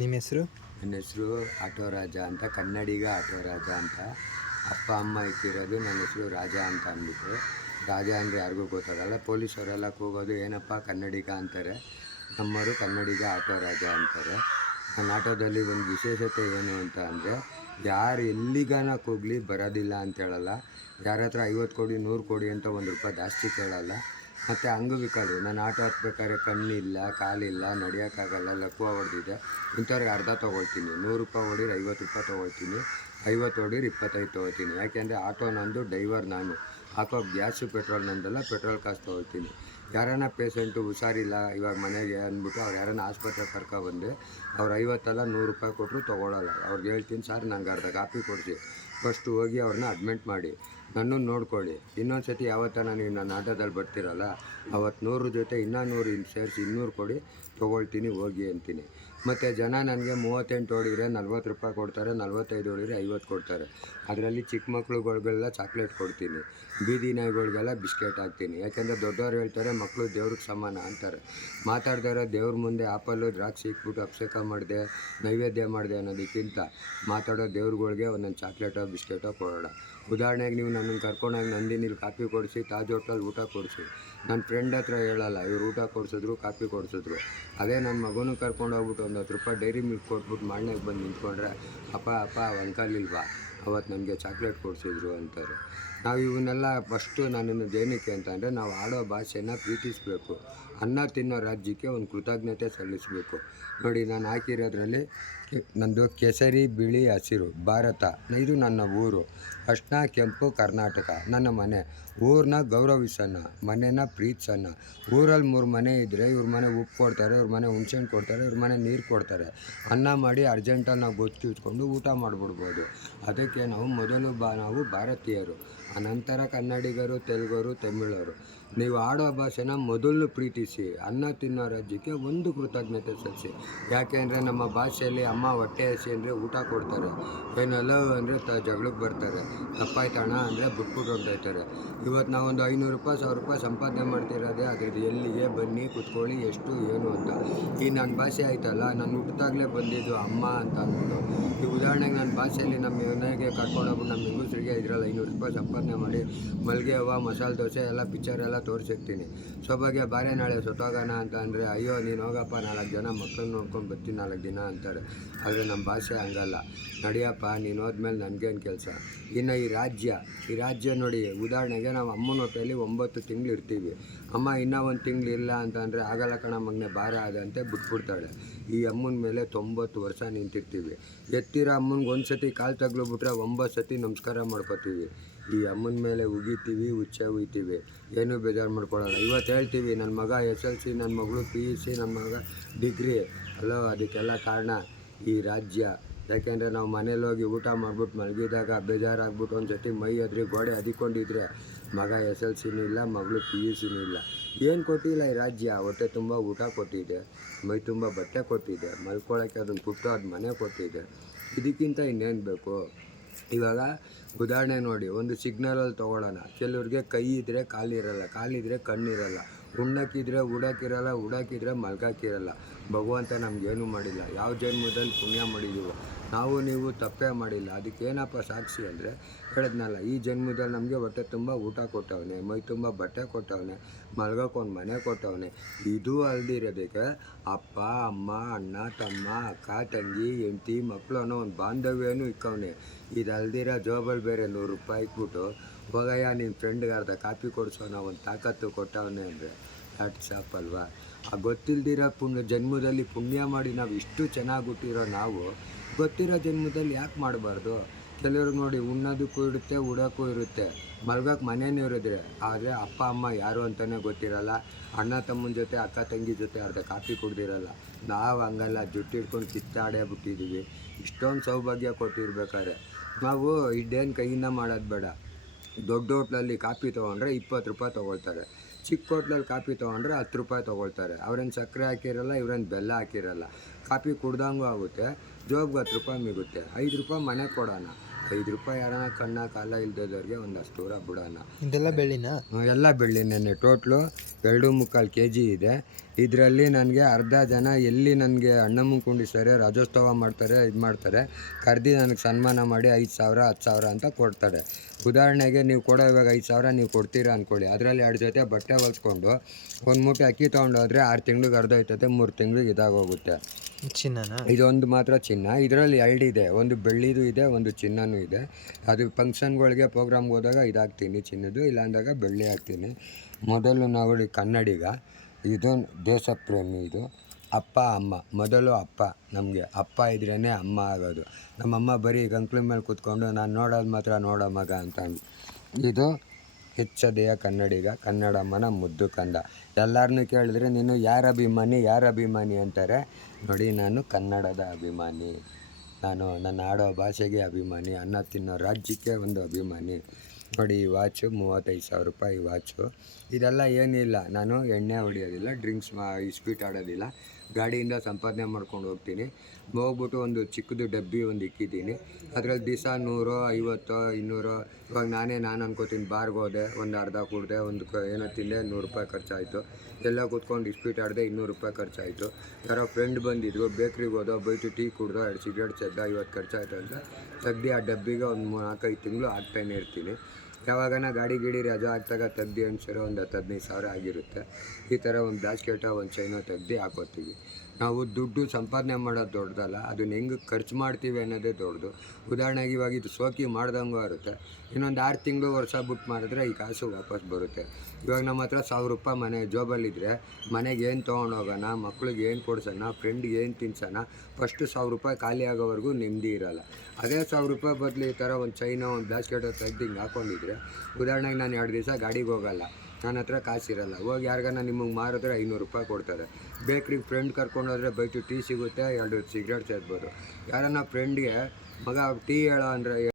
ನಿಮ್ಮ ಹೆಸರು? ನನ್ನ ಹೆಸರು ಆಟೋ ರಾಜ ಅಂತ, ಕನ್ನಡಿಗ ಆಟೋ ರಾಜ ಅಂತ. ಅಪ್ಪ ಅಮ್ಮ ಇಟ್ಟಿರೋದು. ನನ್ನ ಹೆಸರು ರಾಜ ಅಂತ ಅಂದ್ಬಿಟ್ಟು. ರಾಜ ಅಂದರೆ ಯಾರಿಗೂ ಗೊತ್ತಾಗಲ್ಲ. ಪೊಲೀಸವರೆಲ್ಲ ಕೂಗೋದು ಏನಪ್ಪ ಕನ್ನಡಿಗ ಅಂತಾರೆ, ನಮ್ಮವರು ಕನ್ನಡಿಗ ಆಟೋ ರಾಜ ಅಂತಾರೆ. ನನ್ನ ಆಟೋದಲ್ಲಿ ಒಂದು ವಿಶೇಷತೆ ಏನು ಅಂತ ಅಂದರೆ, ಯಾರು ಎಲ್ಲಿಗಾನ ಕೂಗಲಿ ಬರೋದಿಲ್ಲ ಅಂತ ಹೇಳಲ್ಲ. ಯಾರ ಹತ್ರ 50 ಕೋಟಿ 100 ಕೋಟಿ ಅಂತ ₹1 ಜಾಸ್ತಿ ಕೇಳಲ್ಲ. ಮತ್ತು ಅಂಗವಿಕಲರು, ನಾನು ಆಟೋ ಹತ್ಬೇಕಾದ್ರೆ ಕಣ್ಣಿಲ್ಲ, ಕಾಲಿಲ್ಲ, ನಡೆಯೋಕ್ಕಾಗಲ್ಲ, ಲಕ್ವ ಹೊಡೆದಿದೆ, ಇಂಥವ್ರಿಗೆ ಅರ್ಧ ತೊಗೊಳ್ತೀನಿ. ₹100 ಹೊಡೀರಿ ₹50 ತೊಗೊಳ್ತೀನಿ, 50 ಹೊಡೀರಿ 25 ತೊಗೊಳ್ತೀನಿ. ಯಾಕೆಂದರೆ ಆಟೋ ನಂದು, ಡ್ರೈವರ್ ನಾನು. ಹಾಕೋ ಗ್ಯಾಸು ಪೆಟ್ರೋಲ್ ನಂದಲ್ಲ, ಪೆಟ್ರೋಲ್ ಕಾಸು ತೊಗೊಳ್ತೀನಿ. ಯಾರನ್ನ ಪೇಷೆಂಟು ಹುಷಾರಿಲ್ಲ ಇವಾಗ ಮನೆಗೆ ಅಂದ್ಬಿಟ್ಟು ಅವ್ರು ಯಾರನ್ನ ಆಸ್ಪತ್ರೆಗೆ ಕರ್ಕೊಬಂದು ಅವ್ರು 50 ಅಲ್ಲ ₹100 ಕೊಟ್ಟರು ತೊಗೊಳಲ್ಲ. ಅವ್ರಿಗೆ ಹೇಳ್ತೀನಿ, ಸರ್ ನಂಗೆ ಅರ್ಧ ಕಾಪಿ ಕೊಡಿಸಿ, ಫಸ್ಟು ಹೋಗಿ ಅವ್ರನ್ನ ಅಡ್ಮಿಟ್ ಮಾಡಿ ನನ್ನನ್ನು ನೋಡ್ಕೊಳ್ಳಿ. ಇನ್ನೊಂದು ಸತಿ ಯಾವತ್ತಾನ ನೀವು ನನ್ನ ಆಟೋದಲ್ಲಿ ಬರ್ತೀರಲ್ಲ, ಅವತ್ತು 100 ಜೊತೆ ಇನ್ನೂ 100 ಸೇರಿಸಿ 200 ಕೊಡಿ, ತೊಗೊಳ್ತೀನಿ ಹೋಗಿ ಅಂತೀನಿ. ಮತ್ತು ಜನ ನನಗೆ 38 ಹೊಡಿದ್ರೆ ₹40 ಕೊಡ್ತಾರೆ, 45 ಹೊಡಿದ್ರೆ 50 ಕೊಡ್ತಾರೆ. ಅದರಲ್ಲಿ ಚಿಕ್ಕ ಮಕ್ಳುಗಳಿಗೆಲ್ಲ ಚಾಕ್ಲೇಟ್ ಕೊಡ್ತೀನಿ, ಬೀದಿ ನಾಯಿಗಳಿಗೆಲ್ಲ ಬಿಸ್ಕೆಟ್ ಹಾಕ್ತೀನಿ. ಯಾಕೆಂದರೆ ದೊಡ್ಡವ್ರು ಹೇಳ್ತಾರೆ ಮಕ್ಕಳು ದೇವ್ರಿಗೆ ಸಮಾನ ಅಂತಾರೆ. ಮಾತಾಡ್ದಾರೆ ದೇವ್ರ ಮುಂದೆ ಆಪಲ್ಲು ದ್ರಾಕ್ಷಿ ಇಕ್ಬಿಟ್ಟು ಅಭಿಷೇಕ ಮಾಡಿದೆ, ನೈವೇದ್ಯ ಮಾಡಿದೆ ಅನ್ನೋದಕ್ಕಿಂತ ಮಾತಾಡೋ ದೇವ್ರುಗಳಿಗೆ ಒಂದೊಂದು ಚಾಕ್ಲೇಟೋ ಬಿಸ್ಕೆಟೋ ಕೊಡೋಣ. ಉದಾಹರಣೆಗೆ ನೀವು ನನ್ನನ್ನು ಕರ್ಕೊಂಡೋಗಿ ನಂದಿನಿಲಿ ಕಾಫಿ ಕೊಡಿಸಿ, ತಾಜ್ ಹೋಟ್ಲಲ್ಲಿ ಊಟ ಕೊಡಿಸಿ. ನನ್ನ ಫ್ರೆಂಡ್ ಹತ್ರ ಹೇಳಲ್ಲ, ಇವ್ರು ಊಟ ಕೊಡಿಸಿದ್ರು ಕಾಫಿ ಕೊಡಿಸಿದ್ರು. ಅದೇ ನನ್ನ ಮಗನೂ ಕರ್ಕೊಂಡೋಗ್ಬಿಟ್ಟು ಒಂದು ₹10 ಡೈರಿ ಮಿಲ್ಕ್ ಕೊಟ್ಬಿಟ್ಟು ಮಾಡನೆಗೆ ಬಂದು ನಿಂತ್ಕೊಂಡ್ರೆ, ಅಪ್ಪ ಅಂಕಲ್ ಇಲ್ವಾ ಅವತ್ತು ನನಗೆ ಚಾಕ್ಲೇಟ್ ಕೊಡಿಸಿದ್ರು ಅಂತಾರೆ. ನಾವು ಇವನ್ನೆಲ್ಲ ಫಸ್ಟು ನನ್ನನ್ನು ಏನಕ್ಕೆ ಅಂತಂದರೆ, ನಾವು ಆಡೋ ಭಾಷೆನ ಪ್ರೀತಿಸಬೇಕು. ಅನ್ನ ತಿನ್ನೋ ರಾಜ್ಯಕ್ಕೆ ಒಂದು ಕೃತಜ್ಞತೆ ಸಲ್ಲಿಸಬೇಕು. ನೋಡಿ, ನಾನು ಹಾಕಿರೋದ್ರಲ್ಲಿ ನಂದು ಕೇಸರಿ ಬಿಳಿ ಹಸಿರು ಭಾರತ, ಇದು ನನ್ನ ಊರು. ಅರ್ಶಿನ ಕೆಂಪು ಕರ್ನಾಟಕ ನನ್ನ ಮನೆ. ಊರನ್ನ ಗೌರವಿಸೋಣ, ಮನೆನ ಪ್ರೀತಿಸೋಣ. ಊರಲ್ಲಿ 3 ಮನೆ ಇದ್ದರೆ ಇವ್ರ ಮನೆ ಉಪ್ಪು ಕೊಡ್ತಾರೆ, ಇವ್ರ ಮನೆ ಹುಣ್ಸೆಹಣ್ಣು ಕೊಡ್ತಾರೆ, ಇವ್ರ ಮನೆ ನೀರು ಕೊಡ್ತಾರೆ. ಅನ್ನ ಮಾಡಿ ಅರ್ಜೆಂಟಲ್ಲಿ ನಾವು ಗೊತ್ತಿಟ್ಕೊಂಡು ಊಟ ಮಾಡಿಬಿಡ್ಬೋದು. ಅದಕ್ಕೆ ನಾವು ಭಾರತೀಯರು, ಅನಂತರ ಕನ್ನಡಿಗರು, ತೆಲುಗರು, ತಮಿಳರು. ನೀವು ಆಡೋ ಭಾಷೆನ ಮೊದಲು ಪ್ರೀತಿಸಿ, ಅನ್ನ ತಿನ್ನೋ ರಾಜ್ಯಕ್ಕೆ ಒಂದು ಕೃತಜ್ಞತೆ ಸಲ್ಲಿಸಿ. ಯಾಕೆಂದರೆ ನಮ್ಮ ಭಾಷೆಯಲ್ಲಿ ಅಮ್ಮ ಹೊಟ್ಟೆ ಹಸಿ ಅಂದರೆ ಊಟ ಕೊಡ್ತಾರೆ, ಏನಲ್ಲ ಅಂದರೆ ಜಗಳಕ್ಕೆ ಬರ್ತಾರೆ, ತಪ್ಪಾಯ್ತಣ ಅಂದರೆ ಬಿಟ್ಬಿಟ್ಟು ಹೊಂಟೋಯ್ತಾರೆ. ಇವತ್ತು ನಾವೊಂದು ₹500 ₹1000 ಸಂಪಾದನೆ ಮಾಡ್ತಿರೋದೇ ಅದ್ರದ್ದು ಎಲ್ಲಿಗೆ ಬನ್ನಿ ಕೂತ್ಕೊಳ್ಳಿ ಎಷ್ಟು ಏನು ಅಂತ. ಈ ನನ್ನ ಭಾಷೆ ಆಯ್ತಲ್ಲ, ನಾನು ಹುಟ್ಟಿದಾಗಲೇ ಬಂದಿದ್ದು ಅಮ್ಮ ಅಂತ ಅಂದ್ಬಿಟ್ಟು. ಈ ಉದಾಹರಣೆಗೆ ನನ್ನ ಭಾಷೆಯಲ್ಲಿ ನಮ್ಮ ಮನೆಗೆ ಕರ್ಕೊಂಡೋಗ್ಬಿಟ್ಟು ನಮ್ಮ ಹೆಂಗಸ್ರಿಗೆ ಇದರಲ್ಲಿ ₹500 ಸಂಪಾದನೆ ಮಾಡಿ ಮಲ್ಲಿಗೆ ಹೂವು, ಮಸಾಲೆ ದೋಸೆ ಎಲ್ಲ ಪಿಕ್ಚರ್ ಎಲ್ಲ ತೋರಿಸಿರ್ತೀನಿ. ಸೊಬಗೆ ಬಾರೆ ನಾಳೆ ಸುತ್ತೋಗೋಣ ಅಂತ ಅಂದರೆ, ಅಯ್ಯೋ ನೀನು ಹೋಗಪ್ಪ 4 ಜನ ಮಕ್ಕಳನ್ನ ನೋಡ್ಕೊಂಡು ಬರ್ತೀನಿ 4 ದಿನ ಅಂತಾರೆ. ಆದರೆ ನಮ್ಮ ಭಾಷೆ ಹಂಗಲ್ಲ. ನಡಿಯಪ್ಪ ನೀನು ಹೋದ್ಮೇಲೆ ನನಗೇನು ಕೆಲಸ. ಇನ್ನು ಈ ರಾಜ್ಯ ನೋಡಿ, ಉದಾಹರಣೆಗೆ ನಾವು ಅಮ್ಮನ ಹೊಟ್ಟೆಯಲ್ಲಿ 9 ತಿಂಗಳು ಇರ್ತೀವಿ. ಅಮ್ಮ ಇನ್ನೂ 1 ತಿಂಗಳು ಇಲ್ಲ ಅಂತ ಅಂದರೆ, ಆಗಲ್ಲ ಕಣ ಮಗನೇ ಭಾರ ಆದಂತೆ ಬಿಟ್ಬಿಡ್ತಾಳೆ. ಈ ಅಮ್ಮನ ಮೇಲೆ 90 ವರ್ಷ ನಿಂತಿರ್ತೀವಿ. ಎತ್ತಿರೋ ಅಮ್ಮನಿಗೆ 1 ಸತಿ ಕಾಲು ತಗ್ಲಿಬಿಟ್ರೆ 9 ಸತಿ ನಮಸ್ಕಾರ ಮಾಡ್ಕೋತೀವಿ. ಈ ಅಮ್ಮನ ಮೇಲೆ ಉಗಿತೀವಿ, ಉಚ್ಚೆ ಉಯ್ತೀವಿ, ಏನೂ ಬೇಜಾರು ಮಾಡ್ಕೊಳ್ಳೋಲ್ಲ. ಇವತ್ತು ಹೇಳ್ತೀವಿ ನನ್ನ ಮಗ SLC, ನನ್ನ ಮಗಳು PUC, ನನ್ನ ಮಗ ಡಿಗ್ರಿ ಅಲ್ಲೋ. ಅದಕ್ಕೆಲ್ಲ ಕಾರಣ ಈ ರಾಜ್ಯ. ಯಾಕೆಂದರೆ ನಾವು ಮನೇಲಿ ಹೋಗಿ ಊಟ ಮಾಡ್ಬಿಟ್ಟು ಮಲಗಿದಾಗ ಬೇಜಾರಾಗ್ಬಿಟ್ಟು ಒಂದು ಸತಿ ಮೈ ಎದ್ರಿ ಗೋಡೆ ಅದಿಕೊಂಡಿದ್ರೆ, ಮಗ SLCನೂ ಇಲ್ಲ, ಮಗಳು PUCನೂ ಇಲ್ಲ. ಏನು ಕೊಟ್ಟಿಲ್ಲ ಈ ರಾಜ್ಯ. ಹೊಟ್ಟೆ ತುಂಬ ಊಟ ಕೊಟ್ಟಿದೆ, ಮೈ ತುಂಬ ಬಟ್ಟೆ ಕೊಟ್ಟಿದೆ, ಮಲ್ಕೊಳ್ಳೋಕ್ಕೆ ಅದನ್ನು ಪುಟ್ಟು ಅದು ಮನೆ ಕೊಟ್ಟಿದೆ. ಇದಕ್ಕಿಂತ ಇನ್ನೇನು ಬೇಕು. ಇವಾಗ ಉದಾಹರಣೆ ನೋಡಿ, ಒಂದು ಸಿಗ್ನಲಲ್ಲಿ ತೊಗೊಳ್ಳೋಣ. ಕೆಲವ್ರಿಗೆ ಕೈ ಇದ್ದರೆ ಕಾಲಿರಲ್ಲ, ಕಾಲಿದ್ರೆ ಕಣ್ಣಿರಲ್ಲ, ಉಣ್ಣಕ್ಕಿದ್ರೆ ಉಡಕ್ಕಿರಲ್ಲ, ಉಡಕ್ಕಿದ್ರೆ ಮಲ್ಗೋಕ್ಕಿರಲ್ಲ. ಭಗವಂತ ನಮಗೇನು ಮಾಡಿಲ್ಲ. ಯಾವ ಜನ್ಮದಲ್ಲಿ ಪುಣ್ಯ ಮಾಡಿದ್ದೀವೋ, ನಾವು ನೀವು ತಪ್ಪೇ ಮಾಡಿಲ್ಲ. ಅದಕ್ಕೇನಪ್ಪ ಸಾಕ್ಷಿ ಅಂದರೆ, ಹೇಳಿದ್ನಲ್ಲ, ಈ ಜನ್ಮದಲ್ಲಿ ನಮಗೆ ಹೊಟ್ಟೆ ತುಂಬ ಊಟ ಕೊಟ್ಟವನೆ, ಮೈ ತುಂಬ ಬಟ್ಟೆ ಕೊಟ್ಟವನೆ, ಮಲ್ಗೋಕ್ಕೊಂದು ಮನೆ ಕೊಟ್ಟವನೆ. ಇದು ಅಲ್ದಿರೋದಕ್ಕೆ ಅಪ್ಪ ಅಮ್ಮ ಅಣ್ಣ ತಮ್ಮ ಅಕ್ಕ ತಂಗಿ ಹೆಂಡತಿ ಮಕ್ಕಳು ಅನ್ನೋ ಒಂದು ಬಾಂಧವ್ಯನೂ ಇಕ್ಕವನೆ. ಇದು ಅಲ್ದಿರೋ ಜೋಬಲ್ಲಿ ಬೇರೆ ₹100 ಇಕ್ಬಿಟ್ಟು ಹೋಗಯ್ಯ ನಿನ್ನ ಫ್ರೆಂಡ್ಗೆ ಅರ್ಧ ಕಾಪಿ ಕೊಡಿಸೋಣ ಒಂದು ತಾಕತ್ತು ಕೊಟ್ಟವನೇ ಅಂದರೆ ಹ್ಯಾಟ್ಸ್ ಆಫ್ ಅಲ್ವಾ. ಆ ಗೊತ್ತಿಲ್ದಿರೋ ಜನ್ಮದಲ್ಲಿ ಪುಣ್ಯ ಮಾಡಿ ನಾವು ಇಷ್ಟು ಚೆನ್ನಾಗಿ ಹುಟ್ಟಿರೋ ನಾವು ಗೊತ್ತಿರೋ ಜನ್ಮದಲ್ಲಿ ಯಾಕೆ ಮಾಡಬಾರ್ದು. ಕೆಲವ್ರಿಗೆ ನೋಡಿ, ಉಣ್ಣೋದಕ್ಕೂ ಇರುತ್ತೆ, ಉಡೋಕ್ಕೂ ಇರುತ್ತೆ, ಮಲ್ಗೋಕ್ಕೆ ಮನೇನೂ ಇರಿದ್ರೆ, ಆದರೆ ಅಪ್ಪ ಅಮ್ಮ ಯಾರು ಅಂತಲೇ ಗೊತ್ತಿರಲ್ಲ. ಅಣ್ಣ ತಮ್ಮನ ಜೊತೆ ಅಕ್ಕ ತಂಗಿ ಜೊತೆ ಅರ್ಧ ಕಾಫಿ ಕುಡ್ದಿರಲ್ಲ. ನಾವು ಹಂಗಲ್ಲ, ಜುಟ್ಟಿಡ್ಕೊಂಡು ಕಿತ್ತಾಡೇ ಬಿಟ್ಟಿದ್ದೀವಿ. ಇಷ್ಟೊಂದು ಸೌಭಾಗ್ಯ ಕೊಟ್ಟಿರ್ಬೇಕಾದ್ರೆ ನಾವು ಇದೇನು ಕೈಯಿಂದ ಮಾಡೋದು ಬೇಡ. ದೊಡ್ಡ ಹೋಟ್ಲಲ್ಲಿ ಕಾಫಿ ತೊಗೊಂಡ್ರೆ ₹20 ತೊಗೊಳ್ತಾರೆ, ಚಿಕ್ಕ ಹೋಟ್ಲಲ್ಲಿ ಕಾಫಿ ತೊಗೊಂಡ್ರೆ ₹10 ತೊಗೊಳ್ತಾರೆ. ಅವ್ರೇನು ಸಕ್ಕರೆ ಹಾಕಿರಲ್ಲ, ಇವ್ರೇನು ಬೆಲ್ಲ ಹಾಕಿರಲ್ಲ. ಕಾಫಿ ಕುಡ್ದಂಗೂ ಆಗುತ್ತೆ, ಜೋಬ್ಗೆ ₹10 ಮಿಗುತ್ತೆ. ₹5 ಮನೆಗೆ ಕೊಡೋಣ. ರೂಪಾಯಿ ಯಾರನ್ನ ಕಣ್ಣ ಕಾಲ ಇಲ್ದದವ್ರಿಗೆ ಒಂದು ಅಷ್ಟು ದೂರ ಬಿಡೋಣ. ಇದೆಲ್ಲ ಬೆಳ್ಳಿನಾ? ಎಲ್ಲ ಬೆಳ್ಳಿನೇ. ಟೋಟ್ಲು 2.25 kg ಇದೆ. ಇದರಲ್ಲಿ ನನಗೆ ಅರ್ಧ ಜನ ಎಲ್ಲಿ ನನಗೆ ಅಣ್ಣಮ್ಮನ ಕುಂಡಿಸ್ತಾರೆ, ರಾಜ್ಯೋತ್ಸವ ಮಾಡ್ತಾರೆ, ಇದು ಮಾಡ್ತಾರೆ, ಕರೆದು ನನಗೆ ಸನ್ಮಾನ ಮಾಡಿ 5,000 10,000 ಅಂತ ಕೊಡ್ತಾರೆ. ಉದಾಹರಣೆಗೆ ನೀವು ಕೊಡೋ ಇವಾಗ 5,000 ನೀವು ಕೊಡ್ತೀರಾ ಅಂದ್ಕೊಳ್ಳಿ, ಅದರಲ್ಲಿ 2 ಜೊತೆ ಬಟ್ಟೆ ಹೊಲ್ಸ್ಕೊಂಡು ಒಂದು ಮೂಟೆ ಅಕ್ಕಿ ತೊಗೊಂಡೋದ್ರೆ 6 ತಿಂಗ್ಳಿಗೆ ಅರ್ಧ ಆಯ್ತದೆ, 3 ತಿಂಗ್ಳಿಗೆ ಇದಾಗೋಗುತ್ತೆ. ಚಿನ್ನನಾ? ಇದೊಂದು ಮಾತ್ರ ಚಿನ್ನ. ಇದರಲ್ಲಿ 2 ಇದೆ, ಒಂದು ಬೆಳ್ಳಿದು ಇದೆ, ಒಂದು ಚಿನ್ನನೂ ಇದೆ. ಅದು ಫಂಕ್ಷನ್ಗಳಿಗೆ ಪ್ರೋಗ್ರಾಮ್ಗೆ ಹೋದಾಗ ಇದಾಗ್ತೀನಿ ಚಿನ್ನದು, ಇಲ್ಲ ಅಂದಾಗ ಬೆಳ್ಳಿ ಹಾಕ್ತೀನಿ. ಮೊದಲು ನಾವು ಕನ್ನಡಿಗ, ಇದು ದೇಶಪ್ರೇಮಿ. ಇದು ಅಪ್ಪ ಅಮ್ಮ. ಮೊದಲು ಅಪ್ಪ, ನಮಗೆ ಅಪ್ಪ ಇದ್ರೇ ಅಮ್ಮ ಆಗೋದು. ನಮ್ಮಮ್ಮ ಬರೀ ಗಂಟ್ಲ ಮೇಲೆ ಕೂತ್ಕೊಂಡು ನಾನು ನೋಡೋದು ಮಾತ್ರ ನೋಡೋ ಮಗ ಅಂತ. ಇದು ಹೆಚ್ಚದೆಯ ಕನ್ನಡಿಗ, ಕನ್ನಡಮ್ಮನ ಮುದ್ದು ಕಂದ. ಎಲ್ಲರನ್ನೂ ಕೇಳಿದ್ರೆ ನೀನು ಯಾರ ಅಭಿಮಾನಿ ಅಂತಾರೆ. ನೋಡಿ, ನಾನು ಕನ್ನಡದ ಅಭಿಮಾನಿ, ನಾನು ನನ್ನ ಆಡೋ ಭಾಷೆಗೆ ಅಭಿಮಾನಿ, ಅನ್ನ ತಿನ್ನೋ ರಾಜ್ಯಕ್ಕೆ ಒಂದು ಅಭಿಮಾನಿ. ನೋಡಿ, ಈ ವಾಚು 35,000 ರೂಪಾಯಿ ವಾಚು. ಇದೆಲ್ಲ ಏನಿಲ್ಲ, ನಾನು ಎಣ್ಣೆ ಹೊಡಿಯೋದಿಲ್ಲ, ಡ್ರಿಂಕ್ಸ್ ಇಸ್ಪೀಟ್ ಆಡೋದಿಲ್ಲ, ಗಾಡಿಯಿಂದ ಸಂಪಾದನೆ ಮಾಡ್ಕೊಂಡು ಹೋಗ್ತೀನಿ. ಹೋಗ್ಬಿಟ್ಟು ಒಂದು ಚಿಕ್ಕದು ಡಬ್ಬಿ ಒಂದು ಇಕ್ಕಿದ್ದೀನಿ, ಅದರಲ್ಲಿ ದಿವಸ 100 50 200. ಇವಾಗ ನಾನು ಅನ್ಕೋತೀನಿ, ಬಾರ್ಗೆ ಹೋದೆ, ಒಂದು ಅರ್ಧ ಕುಡಿದೆ, ಒಂದು ಏನೋ ತಿಂದೆ, 100 ರೂಪಾಯಿ ಖರ್ಚಾಯಿತು. ಎಲ್ಲ ಕೂತ್ಕೊಂಡು ಇಸ್ಪೀಟ್ ಆಡಿದೆ, 200 ರೂಪಾಯಿ ಖರ್ಚಾಯಿತು. ಯಾರೋ ಫ್ರೆಂಡ್ ಬಂದಿದ್ರು, ಬೇಕ್ರಿಗೆ ಹೋದೋ, ಬೈಟು ಟೀ ಕುಡ್ದೋ, 2 ಸಿಗರೇಟ್ ಚೆದ್ದ, 50 ಖರ್ಚಾಯಿತು ಅಂತ ತೆಗ್ದು ಆ ಡಬ್ಬಿಗೆ ಒಂದು 4-5 ತಿಂಗಳು ಹಾಕ್ತಾನೆ ಇರ್ತೀನಿ. ಯಾವಾಗನ ಗಾಡಿ ರಜಾ ಆಗ್ತಾಗ ತೆಗ್ದು ಅನ್ಸರೋ ಒಂದು 10-15 ಸಾವಿರ ಆಗಿರುತ್ತೆ. ಈ ಥರ ಒಂದು ಬ್ಯಾಸ್ಕೆಟೋ ಒಂದು ಚೈನೋ ತೆಗ್ದು ಹಾಕೋತೀವಿ. ನಾವು ದುಡ್ಡು ಸಂಪಾದನೆ ಮಾಡೋದು ದೊಡ್ಡದಲ್ಲ, ಅದನ್ನ ಹೆಂಗೆ ಖರ್ಚು ಮಾಡ್ತೀವಿ ಅನ್ನೋದೇ ದೊಡ್ಡದು. ಉದಾಹರಣೆಗೆ ಇವಾಗ ಇದು ಸೋಕಿ ಮಾಡ್ದಂಗೂ ಇರುತ್ತೆ, ಇನ್ನೊಂದು 6 ತಿಂಗಳು ವರ್ಷ ಬಿಟ್ಟು ಮಾಡಿದ್ರೆ ಈ ಕಾಸು ವಾಪಸ್ ಬರುತ್ತೆ. ಇವಾಗ ನಮ್ಮ ಹತ್ರ 1,000 ರೂಪಾಯಿ ಮನೆ ಜೋಬಲ್ಲಿದ್ದರೆ ಮನೆಗೆ ಏನು ತೊಗೊಂಡೋಗೋಣ, ಮಕ್ಳಿಗೆ ಏನು ಕೊಡ್ಸೋಣ, ಫ್ರೆಂಡ್ಗೆ ಏನು ತಿನ್ಸೋಣ, ಫಸ್ಟು 1,000 ರೂಪಾಯಿ ಖಾಲಿ ಆಗೋವರೆಗೂ ನೆಮ್ಮದಿ ಇರೋಲ್ಲ. ಅದೇ 1,000 ರೂಪಾಯಿ ಬದಲು ಈ ಥರ ಒಂದು ಚೈನೋ ಒಂದು ಬ್ಯಾಸ್ಕೆಟೋ ತೆಗ್ದು ಹಿಂಗೆ ಹಾಕ್ಕೊಂಡಿದ್ರೆ, ಉದಾಹರಣೆಗೆ ನಾನು 2 ದಿವಸ ಗಾಡಿಗೆ ಹೋಗಲ್ಲ, ನನ್ನ ಹತ್ರ ಕಾಸಿರಲ್ಲ, ಹೋಗಿ ಯಾರಿಗಾನ ನಿಮಗೆ ಮಾರಿದ್ರೆ 500 ರೂಪಾಯಿ ಕೊಡ್ತಾರೆ. ಬೇಕ್ರಿಗೆ ಫ್ರೆಂಡ್ ಕರ್ಕೊಂಡೋದ್ರೆ ಬೈಟು ಟೀ ಸಿಗುತ್ತೆ, 2 ಸಿಗರೇಟ್ ಸೇದ್ಬೋದು. ಯಾರನ್ನ ಫ್ರೆಂಡ್ಗೆ ಮಗ ಟೀ ಹೇಳೋ ಅಂದರೆ